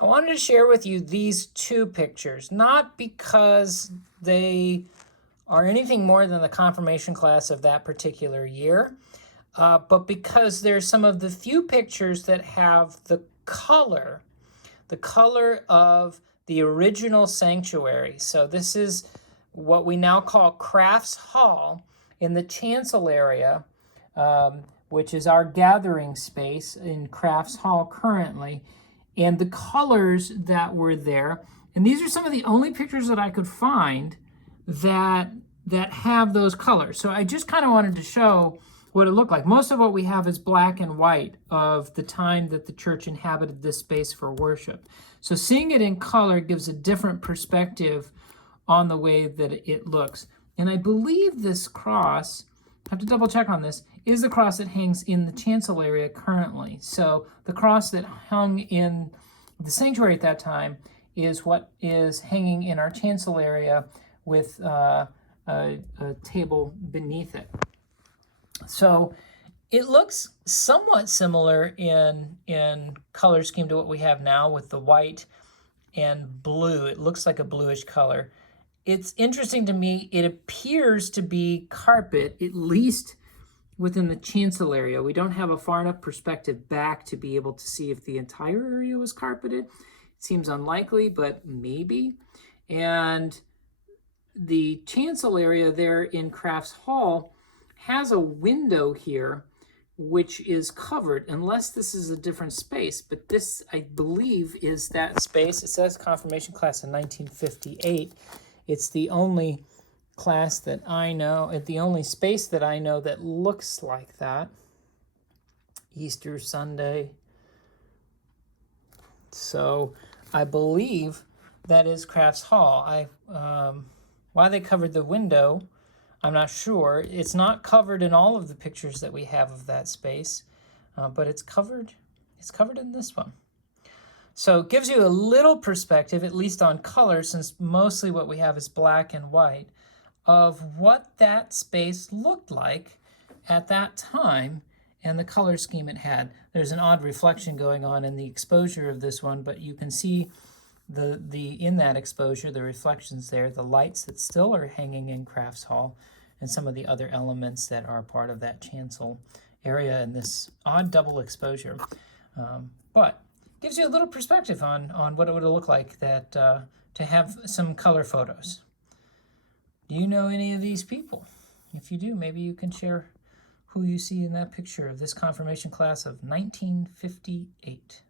I wanted to share with you these two pictures, not because they are anything more than the confirmation class of that particular year, but because they're some of the few pictures that have the color of the original sanctuary. So this is what we now call Crafts Hall in the chancel area, which is our gathering space in Crafts Hall currently, and the colors that were there. And these are some of the only pictures that I could find that have those colors. So I just kind of wanted to show what it looked like. Most of what we have is black and white of the time that the church inhabited this space for worship. So seeing it in color gives a different perspective on the way that it looks. And I believe this cross, I have to double check on this, is the cross that hangs in the chancel area currently. So the cross that hung in the sanctuary at that time is what is hanging in our chancel area with a table beneath it. So it looks somewhat similar in color scheme to what we have now with the white and blue. It looks like a bluish color. It's interesting to me, it appears to be carpet, at least within the chancel area. We don't have a far enough perspective back to be able to see if the entire area was carpeted. It seems unlikely, but maybe. And the chancel area there in Crafts Hall has a window here which is covered, unless this is a different space, but this, I believe, is that space. It says confirmation class in 1958. It's the only class that I know, the only space that I know that looks like that. Easter Sunday. So I believe that is Crafts Hall. Why they covered the window, I'm not sure. It's not covered in all of the pictures that we have of that space, but it's covered in this one. So it gives you a little perspective, at least on color, since mostly what we have is black and white, of what that space looked like at that time and the color scheme it had. There's an odd reflection going on in the exposure of this one, but you can see in that exposure, the reflections there, the lights that still are hanging in Crafts Hall, and some of the other elements that are part of that chancel area in this odd double exposure. But gives you a little perspective on what it would look like that to have some color photos. Do you know any of these people? If you do, maybe you can share who you see in that picture of this confirmation class of 1958.